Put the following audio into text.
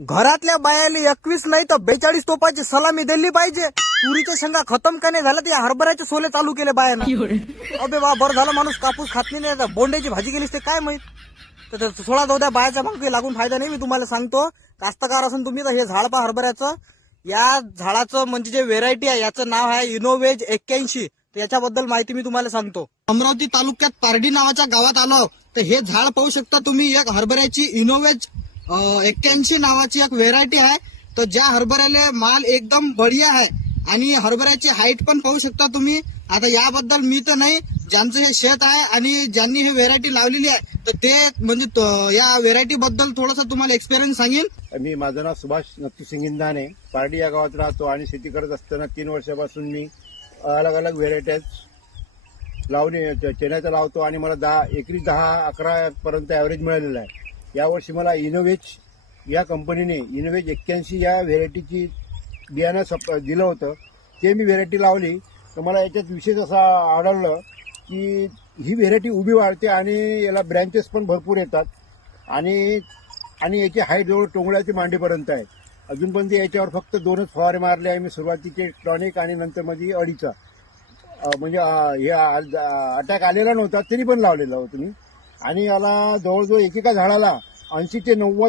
घरातल्या बायाले 21 नाही तर 42 तोपाची सलामी दिली पाहिजे. तुरीच्या शेंगा खतम का नाही झालं ते हरभऱ्याचे सोले चालू केले बायानं. अबे बा बरं झालं माणूस कापूस खात नाही आता बोंड्याची भाजी केलीस ते काय माहित. तर सोळा जाऊ द्या बायाच्या मग लागून फायदा नाही. मी तुम्हाला सांगतो कास्तकार असून तुम्ही तर हे झाड पा हरभऱ्याचं या झाडाचं म्हणजे जे व्हेरायटी आहे याचं नाव आहे इनोवेज 81. तर याच्याबद्दल माहिती मी तुम्हाला सांगतो. अमरावती तालुक्यात पारडी नावाच्या गावात आलो तर हे झाड पाहू शकता तुम्ही. एक हरभऱ्याची इनोवेज 81 नावाची एक व्हेरायटी आहे. तर ज्या हरभऱ्याला माल एकदम बढिया आहे आणि हरभऱ्याची हाईट पण पाहू शकता तुम्ही. आता याबद्दल मी तर नाही, ज्यांचं हे शेत आहे आणि ज्यांनी हे व्हेरायटी लावलेली आहे तर ते म्हणजे या व्हेरायटी बद्दल थोडासा तुम्हाला एक्सपिरियन्स सांगेन. मी माझं नाव सुभाष नक्की इंदाने, पारडी या गावात राहतो आणि शेती करत असताना 3 वर्षापासून मी अलग अलग व्हेरायटीज चण्याचा लावतो आणि मला एकरी 10-11 पर्यंत ॲव्हरेज मिळालेलं आहे. यावर्षी मला इनोवेज या कंपनीने इनोवेज 81 या व्हेरायटीची बियाणं दिलं होतं. ते मी व्हेरायटी लावली तर मला याच्यात विशेष असा आढळलं की ही व्हेरायटी उभी वाढते आणि याला ब्रँचेस पण भरपूर येतात आणि याची हाईट जवळ टोंगळ्याची मांडीपर्यंत आहे. अजूनपर्यंत याच्यावर फक्त 2च फवारे मारले आहे मी. सुरुवातीचे टॉनिक आणि नंतर मध्ये अडीचा म्हणजे हे अटॅक आलेला नव्हता तरी पण लावलेला होता मी. आणि याला जवळजवळ एकेका झाडाला 80 ते 90